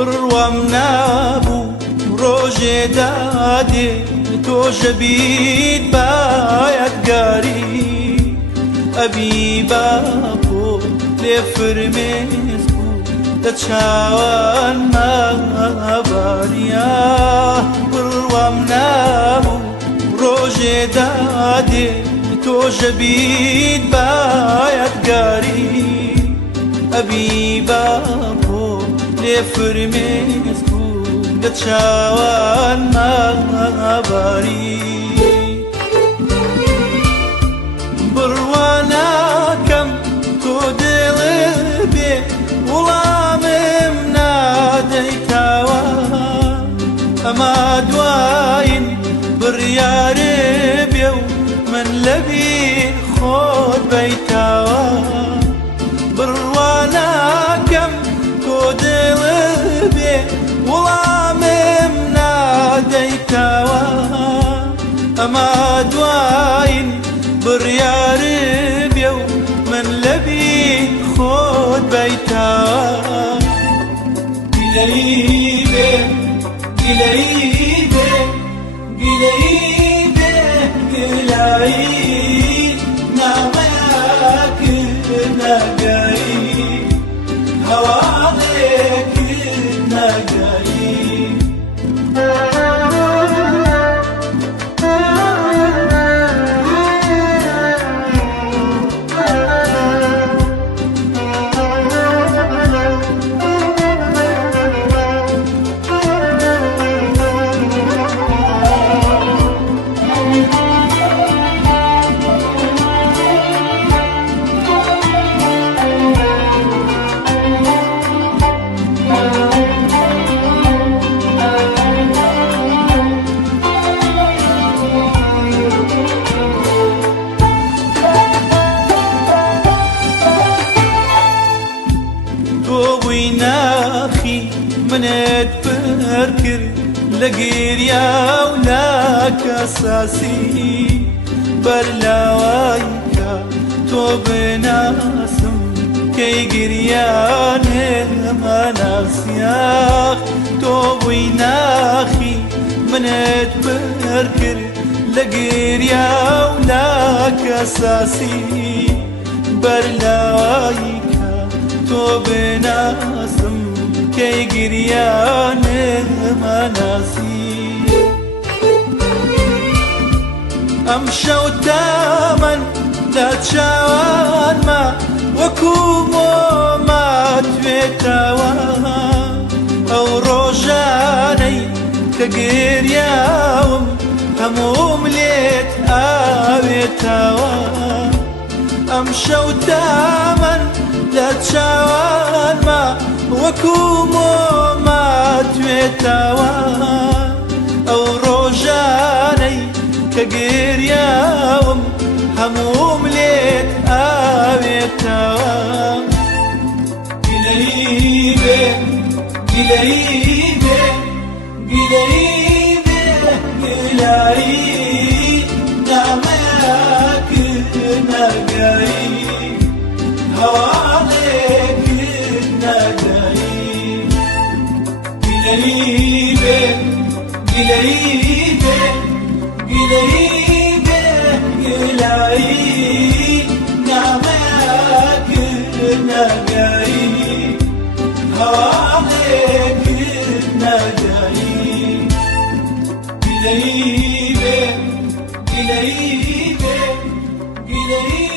بڕوام نابوو ڕۆژێ دادێ تۆژە بیت بایەتگاری ئەبی باپۆ لێ فرمێز بوو لە چاوان ماباریا بڕوام نابوو ڕۆژێ دادێ تۆژە بیت بایەتگاری ئەبی باپۆ لێ فرمێز بوو لە چاوان ماباری بڕواناکەم تۆ دڵێ بێ وڵامم نادەیتاوە ئەما دوایین بڕیارێ بێ و من لەبیر خۆت بەیتاوە بڕواناکەم تۆ دڵێ بێ وڵامم نادەیتاوە ئەما دوایین بڕیارێ بێ و من لەبیر خۆت بەیتاوە گیلەی بێ گیلەی بێ گیلەی بێ گیلایی نامەیە کرد نەگەی هەواڵێ کرد نەگەی ناخی منت پر کرد لە گریا و لە کەساسی بەرلاوایی کە تۆ بناسم کەی گریانێمە ناسیاخ تۆ بووی ناخی منت پر کرد لە گریا و لە کەساسی بەرلاوایی تۆ بناسم کەی گریانێمە ناسی ئەم شەو تامەن لە چاوانمە وەکو مۆما توێتەوە ئەو ڕۆژانەی کە گریاوم هەمووم لێت ئاوێتەوە ئەم شەو تامەن لە چاوانمە وەکو مۆما توێتەوە ئەو ڕۆژانەی کە گریاوم هەمووم لێت ئاوێتەوە گیلەی بێ گیلەی بێ گیلەی بێ گیلایی نامەیە کرد نەگەی هەواڵێ کرد نەگەی گیلەی بێ گیلەی بێ گیلەی بێ گیلایی نامەیە کرد نەگەی هەواڵێ کرد نەگەی گیلەی بێ گیلەی بێ گیلەی